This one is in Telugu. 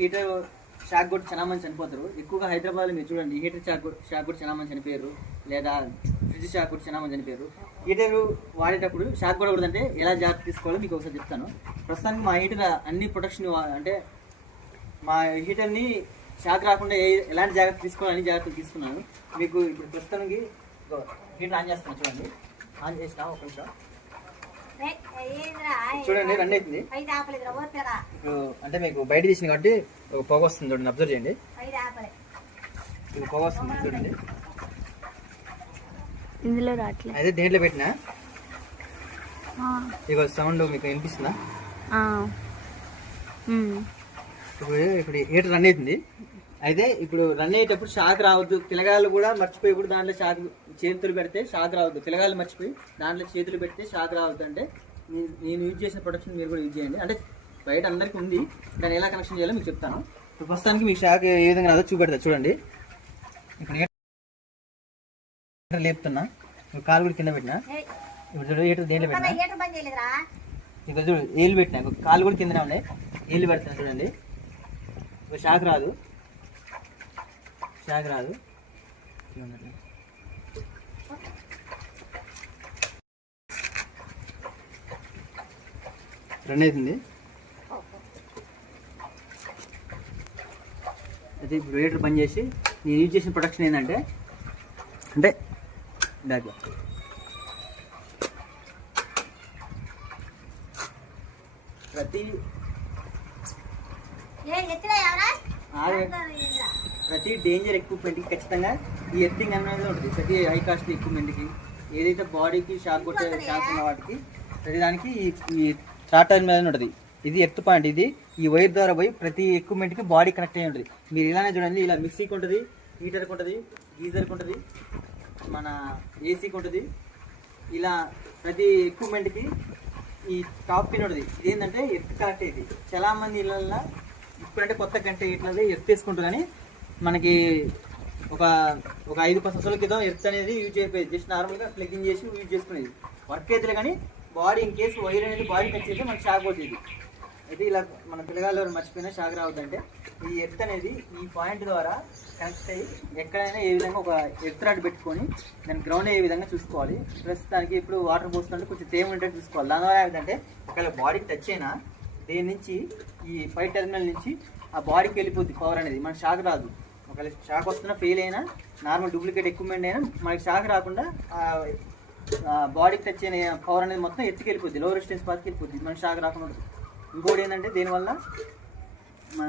హీటర్ షాక్ కొట్టి చాలా మంది చనిపోతారు. ఎక్కువగా హైదరాబాద్లో మీరు చూడండి, హీటర్ షాక్ కొట్టి చాలా మంది చనిపోయారు, లేదా ఫ్రిడ్జ్ షాక్ కొట్టి చాలా మంది చనిపోయారు. హీటర్ వాడేటప్పుడు షాక్ కొట్టకూడదంటే ఎలా జాగ్రత్త తీసుకోవాలో మీకు ఒకసారి చెప్తాను. ప్రస్తుతానికి మా హీటర్ అన్ని ప్రొటెక్షన్, అంటే మా హీటర్ని షాక్ రాకుండా ఎలాంటి జాగ్రత్త తీసుకోవాలని జాగ్రత్తలు తీసుకున్నాను. మీకు ఇప్పుడు ప్రస్తుతానికి హీటర్ ఆన్ చేస్తాను చూడండి. ఆన్ చేసినా ఒక నిమిషం చూడండి, రన్ అవుతుంది. ఇప్పుడు అంటే మీకు బయట తీసింది కాబట్టి పొగ వస్తుంది చూడండి, అబ్జర్వ్ చేయండి. ఇది పొగ వస్తుంది చూడండి, ఇందులో రావట్లేదు. అయితే దేంట్లో పెట్టినా ఇక సౌండ్ మీకు వినిపిస్తుందా? ఇప్పుడు హీటర్ రన్ అవుతుంది. అయితే ఇప్పుడు రన్ అయ్యేటప్పుడు షాక్ రావద్దు, పిల్లగాళ్ళు కూడా మర్చిపోయి ఇప్పుడు దాంట్లో షాక్ చేతులు పెడితే షాక్ రావద్దు. పిల్లగాళ్ళు మర్చిపోయి దాంట్లో చేతులు పెడితే షాక్ రావద్దు. అంటే నేను యూజ్ చేసిన ప్రొడక్షన్ మీరు కూడా యూజ్ చేయండి. అంటే బయట అందరికీ ఉంది, దాన్ని ఎలా కనెక్షన్ చేయాలో మీకు చెప్తాను. ఇప్పుడు ప్రస్తుతానికి మీ షాక్ ఏ విధంగా రాదో చూపెడతా చూడండి. ఇప్పుడు హీటర్ లేపుతున్నా, ఇప్పుడు కాలు కూడా కింద పెట్టినా. ఇప్పుడు చూడు హీటర్ దేంట్లో పెట్టినా, ఇక్కడ చూడు ఏళ్ళు పెట్టినా, కాలు కూడా కిందనే ఉన్నాయి, ఏళ్ళు పెడుతున్నా చూడండి. ఇప్పుడు షాక్ రాదు, షాక్ రాదు. రన్ అవుతుంది. అయితే ఇప్పుడు హీటర్ బంద్ చేసి నేను యూజ్ చేసిన ప్రొడక్షన్ ఏంటంటే బ్యాగ్ ప్రతి డేంజర్ ఎక్విప్మెంట్కి ఖచ్చితంగా ఈ ఎర్తింగ్ అనేది ఉంటుంది. ప్రతి హై కాస్ట్ ఎక్విప్మెంట్కి, ఏదైతే బాడీకి షాక్ కొట్టే ఛాన్స్ ఉన్న వాటికి ప్రతిదానికి ఈ స్టార్టర్ మీద ఉంటుంది. ఇది ఎర్త్ పాయింట్. ఇది ఈ వైర్ ద్వారా పోయి ప్రతి ఎక్విప్మెంట్కి బాడీ కనెక్ట్ అయ్యి ఉంటుంది. మీరు ఇలానే చూడండి, ఇలా మిక్సీకి ఉంటుంది, హీటర్కి ఉంటుంది, గీజర్కి ఉంటుంది, మన ఏసీకి ఉంటుంది. ఇలా ప్రతి ఎక్విప్మెంట్కి ఈ టాప్ పిన్ ఉంటుంది. ఇది ఏంటంటే ఎర్త్ కనెక్ట్ అయ్యింది. చాలా మంది ఇళ్ళల్లో ఇప్పుడంటే కొత్త కంటే ఇట్లా ఎర్త్ తీసుకుంటారు, కానీ మనకి ఒక 5-10 సంవత్సరాల క్రితం ఎర్త్ అనేది యూజ్ అయిపోయింది. జస్ట్ నార్మల్గా ప్లగ్ఇన్ చేసి యూజ్ చేసుకునేది, వర్క్ అయితే. కానీ బాడీ ఇన్ కేసు వైర్ అనేది బాడీ టచ్ చేస్తే మనకి షాక్ వచ్చేది. అయితే ఇలా మన పిల్లగాళ్ళు మర్చిపోయినా షాక్ రావద్దంటే ఈ ఎర్త్ అనేది ఈ పాయింట్ ద్వారా కనెక్ట్ అయ్యి ఎక్కడైనా ఏ విధంగా ఒక ఎర్త్ రాడ్ పెట్టుకొని దాని గ్రౌండ్ అయ్యే విధంగా చూసుకోవాలి. ప్రస్తుతానికి ఇప్పుడు వాటర్ పోస్తుంటే కొంచెం తేమ ఉండేది చూసుకోవాలి. దానివల్ల ఏంటంటే ఒకవేళ బాడీకి టచ్ అయినా దేని నుంచి ఈ 5 టెర్మినల్ నుంచి ఆ బాడీకి వెళ్ళిపోద్ది పవర్ అనేది, మనకి షాక్ రాదు. ఒకవేళ షాక్ వస్తున్నా ఫెయిల్ అయినా నార్మల్ డూప్లికేట్ ఎక్విప్మెంట్ అయినా మనకి షాక్ రాకుండా బాడీకి టచ్ అయిన పవర్ అనేది మొత్తం ఎత్తుకి వెళ్ళిపోద్ది, లో రెసిస్టెన్స్ పాత్కి వెళ్ళిపోద్ది, మనకి షాక్ రాకుండా ఉంటుంది. ఇంకోటి ఏంటంటే దీనివల్ల మన